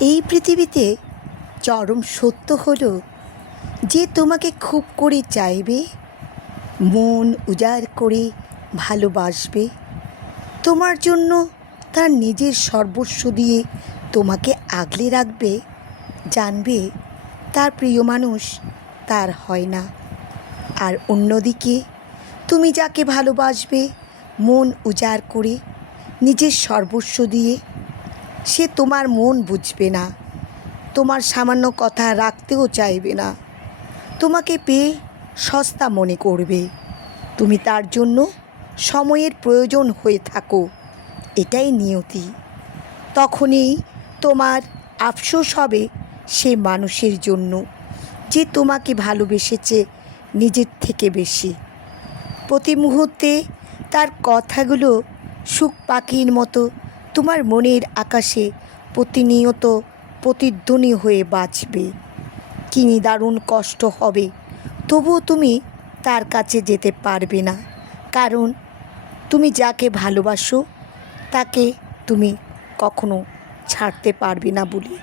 এই পৃথিবীতে চরম সত্য হলো যে তোমাকে খুব করে চাইবে, মন উজাড় করে ভালোবাসবে, তোমার জন্য তার নিজের সর্বস্ব দিয়ে তোমাকে আগলে রাখবে। জানবে তার প্রিয় মানুষ তার হয় না। আর অন্যদিকে তুমি যাকে ভালোবাসবে মন উজাড় করে, নিজের সর্বস্ব দিয়ে, সে তোমার মন বুঝবে না, তোমার সামান্য কথা রাখতেও চাইবে না, তোমাকে পেয়ে সস্তা মনে করবে। তুমি তার জন্য সময়ের প্রয়োজন হয়ে থাকো, এটাই নিয়তি। তখনই তোমার আফসোস হবে সে মানুষের জন্য যে তোমাকে ভালোবেসেছে নিজের থেকে বেশি। প্রতি মুহূর্তে তার কথাগুলো সুখ পাখির মতো তোমার মনের আকাশে প্রতিনিয়ত প্রতিধ্বনি হয়ে বাজবে। কী দারুণ কষ্ট হবে, তবুও তুমি তার কাছে যেতে পারবে না, কারণ তুমি যাকে ভালোবাসো তাকে তুমি কখনো ছাড়তে পারবে না বলে।